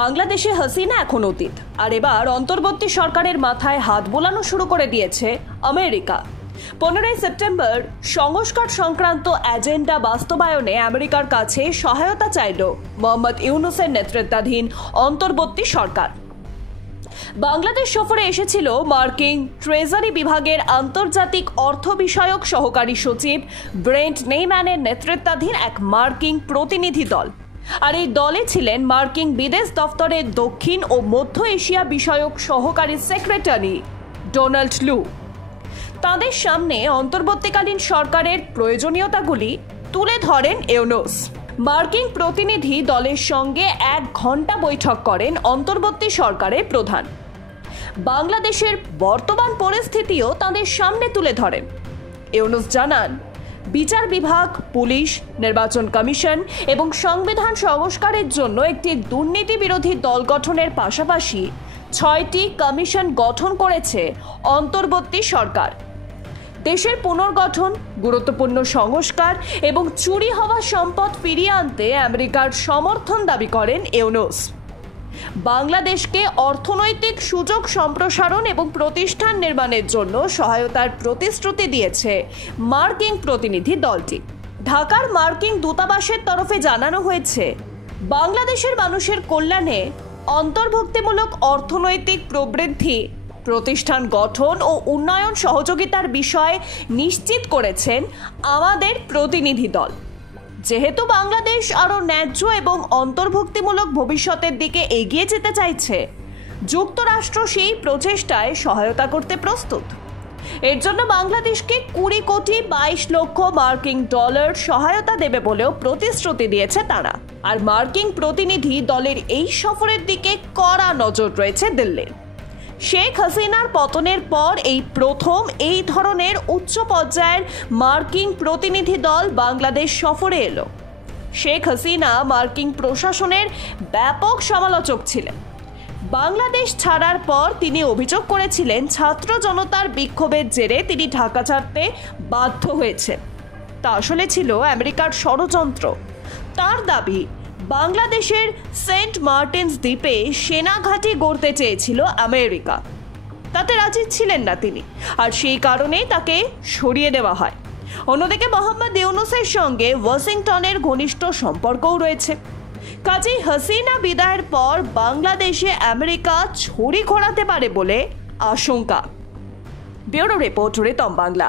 বাংলাদেশে হাসিনা এখন অতীত, আর এবার অন্তর্বর্তী সরকারের মাথায় হাত বোলানো শুরু করে দিয়েছে আমেরিকা। 15 সেপ্টেম্বর সংস্কার সংক্রান্ত এজেন্ডা বাস্তবায়নে আমেরিকার কাছে সহায়তা চাইল মোহাম্মদ ইউনূসের নেতৃত্বাধীন অন্তর্বর্তী সরকার। বাংলাদেশ সফরে এসেছিল মার্কিন ট্রেজারি বিভাগের আন্তর্জাতিক অর্থ বিষয়ক সহকারী সচিব ব্রেন্ট নেইম্যানের নেতৃত্বাধীন এক মার্কিন প্রতিনিধি দল। আর এই দলে ছিলেন মার্কিন বিদেশ দফতরের দক্ষিণ ও মধ্য এশিয়া বিষয়ক সহকারী সেক্রেটারি ডোনাল্ড লু। তাদের সামনে অন্তর্বর্তীকালীন সরকারের প্রয়োজনীয়তাগুলি তুলে ধরেন ইউনূস। মার্কিন প্রতিনিধি দলের সঙ্গে 1 ঘন্টা বৈঠক করেন অন্তর্বর্তী সরকারের প্রধান। বাংলাদেশের বর্তমান পরিস্থিতিও তাদের সামনে তুলে ধরেন। ইউনূস জানান, বিচার বিভাগ, পুলিশ, নির্বাচন কমিশন এবং সংবিধান সংস্কারের জন্য একটি দুর্নীতি বিরোধী দল গঠনের পাশাপাশি 6টি কমিশন গঠন করেছে অন্তর্বর্তী সরকার। দেশের পুনর্গঠন, গুরুত্বপূর্ণ সংস্কার এবং চুরি হওয়া সম্পদ ফিরিয়ে আনতে আমেরিকার সমর্থন দাবি করেন ইউনূস। বাংলাদেশকে অর্থনৈতিক সুযোগ সম্প্রসারণ এবং প্রতিষ্ঠান নির্মাণের জন্য সহায়তার প্রতিশ্রুতি দিয়েছে মার্কিন প্রতিনিধি দলটি। ঢাকার মার্কিন দূতাবাসের তরফে জানানো হয়েছে, বাংলাদেশের মানুষের কল্যাণে অন্তর্ভুক্তিমূলক অর্থনৈতিক প্রবৃদ্ধি, প্রতিষ্ঠান গঠন ও উন্নয়ন সহযোগিতার বিষয় নিশ্চিত করেছেন আমাদের প্রতিনিধি দল। যেহেতু বাংলাদেশ আরও ন্যায্য এবং অন্তর্ভুক্তিমূলক ভবিষ্যতের দিকে এগিয়ে যেতে চাইছে, যুক্তরাষ্ট্র সেই প্রচেষ্টায় সহায়তা করতে প্রস্তুত। এর জন্য বাংলাদেশকে 20 কোটি 22 লক্ষ মার্কিন ডলার সহায়তা দেবে বলেও প্রতিশ্রুতি দিয়েছে তারা। আর মার্কিন প্রতিনিধি দলের এই সফরের দিকে কড়া নজর রয়েছে দিল্লির। শেখ হাসিনার পতনের পর এই প্রথম এই ধরনের উচ্চ পর্যায়ের মার্কিন প্রতিনিধি দল বাংলাদেশ সফরে এলো। শেখ হাসিনা মার্কিন প্রশাসনের ব্যাপক সমালোচক ছিলেন। বাংলাদেশ ছাড়ার পর তিনি অভিযোগ করেছিলেন, ছাত্র জনতার বিক্ষোভের জেরে তিনি ঢাকা ছাড়তে বাধ্য হয়েছেন। তা আসলে ছিল আমেরিকার ষড়যন্ত্র। তার দাবি, বাংলাদেশের সেন্ট মার্টিনস দ্বীপে সেনাঘাঁটি গড়তে চেয়েছিল আমেরিকা। তাতে রাজি ছিলেন না তিনি, আর সেই কারণেই তাকে সরিয়ে দেওয়া হয়। অন্যদিকে মোহাম্মদ ইউনূসের সঙ্গে ওয়াশিংটনের ঘনিষ্ঠ সম্পর্কও রয়েছে। কাজেই হাসিনা বিদায়ের পর বাংলাদেশে আমেরিকা ছড়ি ঘোরাতে পারে বলে আশঙ্কা। Bureau report, Ritam Bangla.